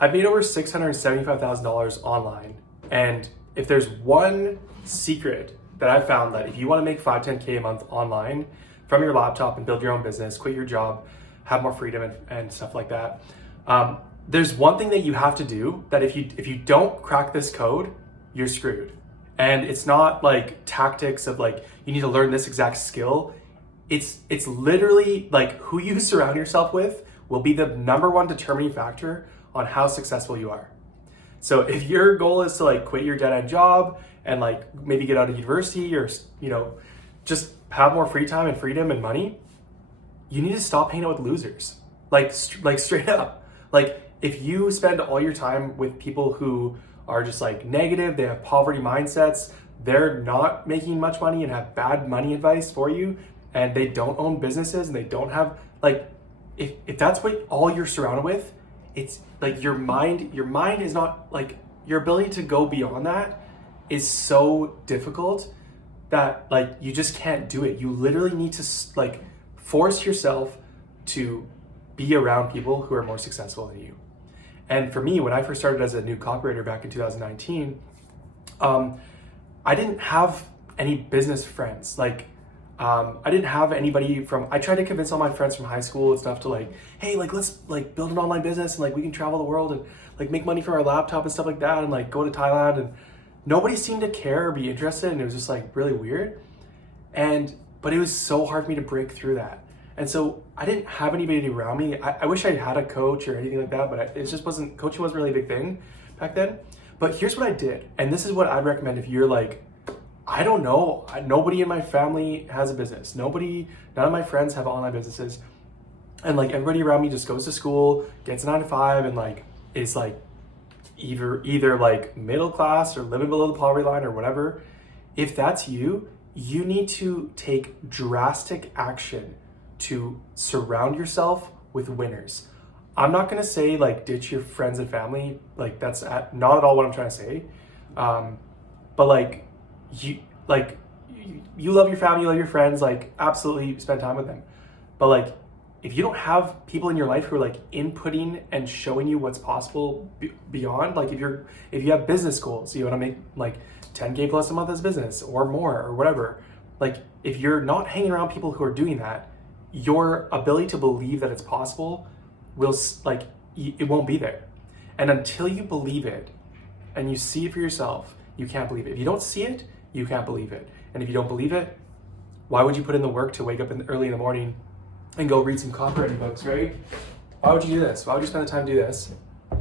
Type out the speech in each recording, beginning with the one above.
I've made over $675,000 online. And if there's one secret that I've found, that if you want to make 5-10K a month online from your laptop and build your own business, quit your job, have more freedom and stuff like that, there's one thing that you have to do that if you don't crack this code, you're screwed. And it's not like tactics of like, you need to learn this exact skill. It's literally like who you surround yourself with will be the number one determining factor on how successful you are. So if your goal is to like quit your dead-end job and like maybe get out of university or, you know, just have more free time and freedom and money, you need to stop hanging out with losers. Like straight up. Like if you spend all your time with people who are just like negative, they have poverty mindsets, they're not making much money and have bad money advice for you, and they don't own businesses and they don't have like, if that's what all you're surrounded with, it's like your mind is not like, your ability to go beyond that is so difficult that like you just can't do it. You literally need to like force yourself to be around people who are more successful than you. And for me, when I first started as a new copywriter back in 2019, I didn't have any business friends. Like, I didn't have anybody I tried to convince all my friends from high school and stuff to like, hey, like, let's like build an online business and like we can travel the world and like make money from our laptop and stuff like that and like go to Thailand. And nobody seemed to care or be interested. And it was just like really weird. But it was so hard for me to break through that. And so I didn't have anybody around me. I wish I had a coach or anything like that, but it just coaching wasn't really a big thing back then. But here's what I did. And this is what I'd recommend if you're like, I don't know, nobody in my family has a business. None of my friends have online businesses. And like everybody around me just goes to school, gets a 9-to-5 and like is like either like middle class or living below the poverty line or whatever. If that's you, you need to take drastic action to surround yourself with winners. I'm not gonna say like ditch your friends and family, like that's not at all what I'm trying to say. But like you love your family, you love your friends, like absolutely spend time with them. But like if you don't have people in your life who are like inputting and showing you what's possible beyond, like if you have business goals, you want to make like 10K plus a month as business or more or whatever, like if you're not hanging around people who are doing that, your ability to believe that it's possible will like, it won't be there. And until you believe it and you see it for yourself, you can't believe it. If you don't see it, you can't believe it. And if you don't believe it, why would you put in the work to wake up early in the morning and go read some copywriting books, right? Why would you do this? Why would you spend the time to do this?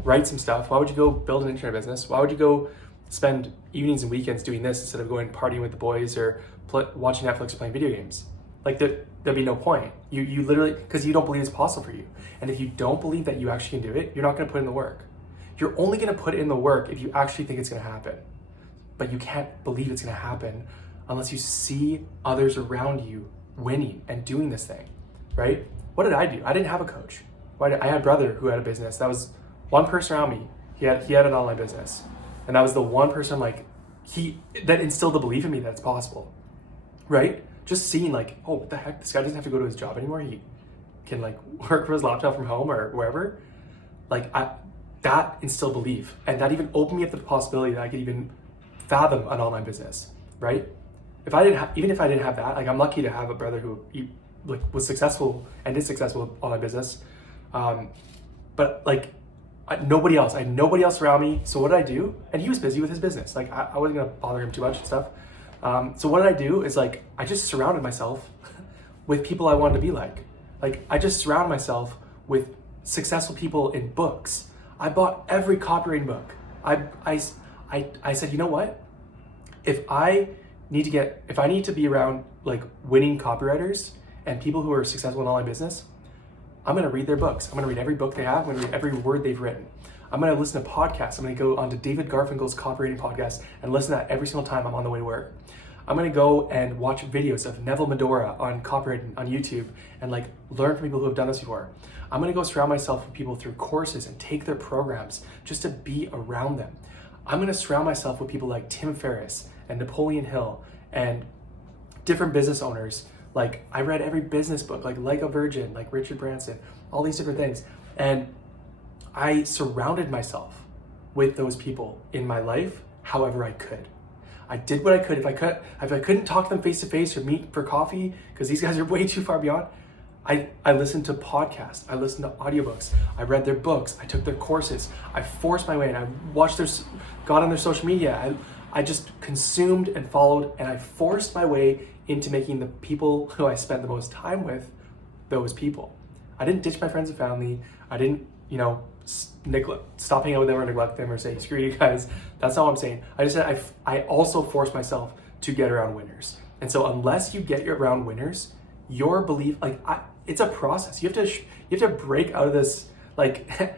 Write some stuff. Why would you go build an internet business? Why would you go spend evenings and weekends doing this instead of going partying with the boys or watching Netflix or playing video games? Like there'd be no point. You literally, because you don't believe it's possible for you. And if you don't believe that you actually can do it, you're not gonna put in the work. You're only gonna put in the work if you actually think it's gonna happen. But you can't believe it's gonna happen unless you see others around you winning and doing this thing, right? What did I do? I didn't have a coach. I had a brother who had a business. That was one person around me. He had an online business. And that was the one person that instilled the belief in me that it's possible, right? Just seeing like, oh, what the heck? This guy doesn't have to go to his job anymore. He can like work from his laptop from home or wherever. Like that instilled belief. And that even opened me up to the possibility that I could even fathom an online business, right? Even if I didn't have that, like I'm lucky to have a brother who was successful and is successful with online business. But like I had nobody else around me. So what did I do? And he was busy with his business. Like I wasn't gonna bother him too much and stuff. So what did I do is like, I just surrounded myself with people I wanted to be like. Like I just surrounded myself with successful people in books. I bought every copywriting book. I said, you know what? If I need to be around like winning copywriters and people who are successful in online business, I'm gonna read their books. I'm gonna read every book they have. I'm gonna read every word they've written. I'm gonna listen to podcasts. I'm gonna go onto David Garfinkel's copywriting podcast and listen to that every single time I'm on the way to work. I'm gonna go and watch videos of Neville Medora on copywriting on YouTube and like learn from people who have done this before. I'm gonna go surround myself with people through courses and take their programs just to be around them. I'm gonna surround myself with people like Tim Ferriss and Napoleon Hill and different business owners. Like I read every business book, like a Virgin, like Richard Branson, all these different things. And I surrounded myself with those people in my life however I could. I did what I could. If I couldn't talk to them face to face or meet for coffee, because these guys are way too far beyond, I listened to podcasts, I listened to audiobooks, I read their books, I took their courses, I forced my way, and I watched got on their social media. I just consumed and followed, and I forced my way into making the people who I spent the most time with those people. I didn't ditch my friends and family. I didn't, stop hanging out with them or neglect them or say, screw you guys. That's not what I'm saying. I just said I also forced myself to get around winners. And so unless you get around winners, your belief, it's a process. You have to break out of this,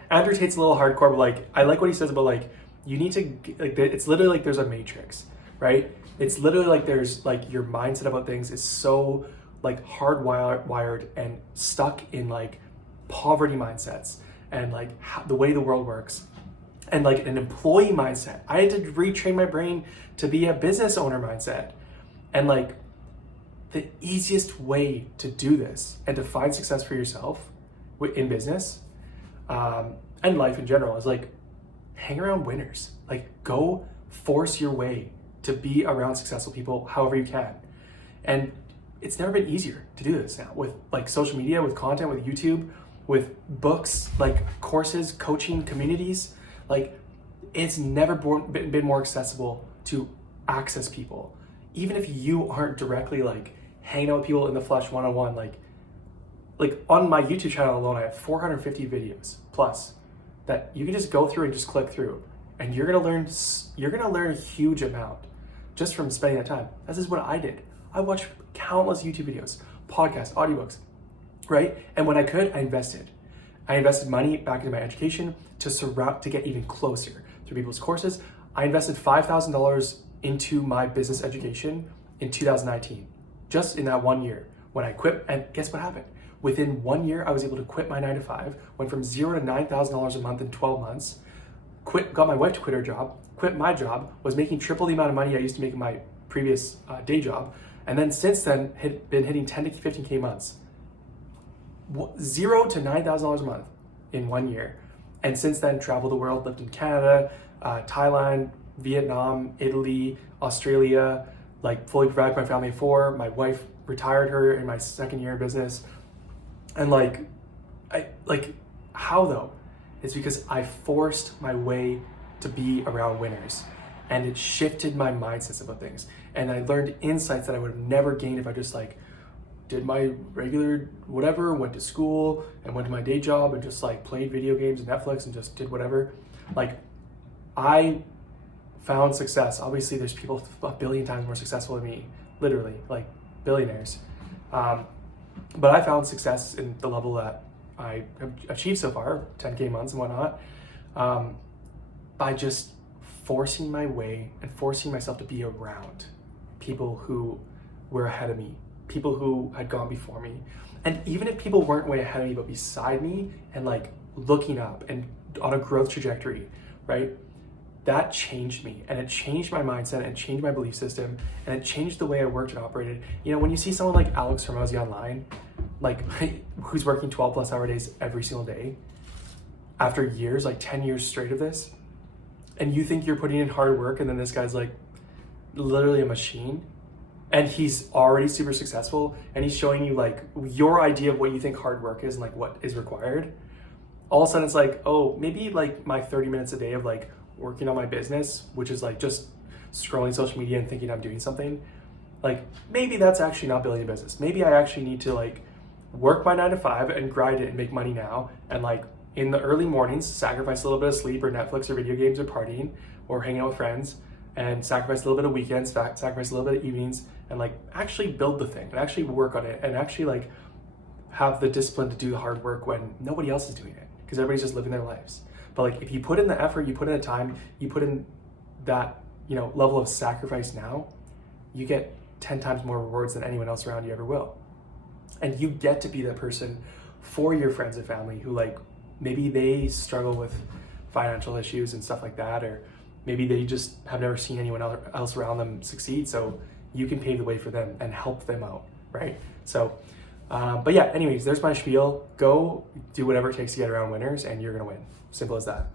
Andrew Tate's a little hardcore, but I like what he says about you need to, it's literally like there's a matrix, right? It's literally like there's your mindset about things is so hardwired and stuck in poverty mindsets and the way the world works and an employee mindset. I had to retrain my brain to be a business owner mindset. And the easiest way to do this and to find success for yourself in business and life in general is hang around winners. Go force your way to be around successful people however you can. And it's never been easier to do this now with social media, with content, with YouTube, with books, courses, coaching, communities. It's never been more accessible to access people. Even if you aren't directly hanging out with people in the flesh one-on-one, on my YouTube channel alone, I have 450 videos plus that you can just go through and just click through, and you're gonna learn a huge amount just from spending that time. This is what I did. I watched countless YouTube videos, podcasts, audiobooks, right? And when I could, I invested. I invested money back into my education to get even closer through people's courses. I invested $5,000 into my business education in 2019, just in that 1 year when I quit. And guess what happened? Within 1 year, I was able to quit my 9-to-5, went from $0 to $9,000 a month in 12 months, got my wife to quit her job, quit my job, was making triple the amount of money I used to make in my previous day job. And then since then, been hitting 10 to 15K months. $0 to $9,000 a month in 1 year. And since then, traveled the world, lived in Canada, Thailand, Vietnam, Italy, Australia, fully provided my family of 4. My wife retired her in my second year in business. And how though? It's because I forced my way to be around winners, and it shifted my mindsets about things. And I learned insights that I would have never gained if I just did my regular whatever, went to school and went to my day job and just played video games and Netflix and just did whatever. I found success. Obviously there's people a billion times more successful than me, literally billionaires. But I found success in the level that I have achieved so far, 10K months and whatnot, by just forcing my way and forcing myself to be around people who were ahead of me, people who had gone before me. And even if people weren't way ahead of me, but beside me and looking up and on a growth trajectory, right? That changed me, and it changed my mindset and changed my belief system, and it changed the way I worked and operated. When you see someone like Alex Hormozi online, who's working 12 plus hour days every single day after years, 10 years straight of this, and you think you're putting in hard work, and then this guy's literally a machine, and he's already super successful, and he's showing you your idea of what you think hard work is and what is required. All of a sudden it's oh, maybe my 30 minutes a day of working on my business, which is just scrolling social media and thinking I'm doing something, maybe that's actually not building a business. Maybe I actually need to work my 9-to-5 and grind it and make money now, and in the early mornings sacrifice a little bit of sleep or Netflix or video games or partying or hanging out with friends, and sacrifice a little bit of weekends, sacrifice a little bit of evenings, and actually build the thing and actually work on it and actually have the discipline to do the hard work when nobody else is doing it, because everybody's just living their lives. But if you put in the effort, you put in the time, you put in that level of sacrifice now, you get 10 times more rewards than anyone else around you ever will. And you get to be that person for your friends and family who maybe they struggle with financial issues and stuff like that, or maybe they just have never seen anyone else around them succeed, so you can pave the way for them and help them out, right? So But yeah, anyways, there's my spiel. Go do whatever it takes to get around winners, and you're gonna win. Simple as that.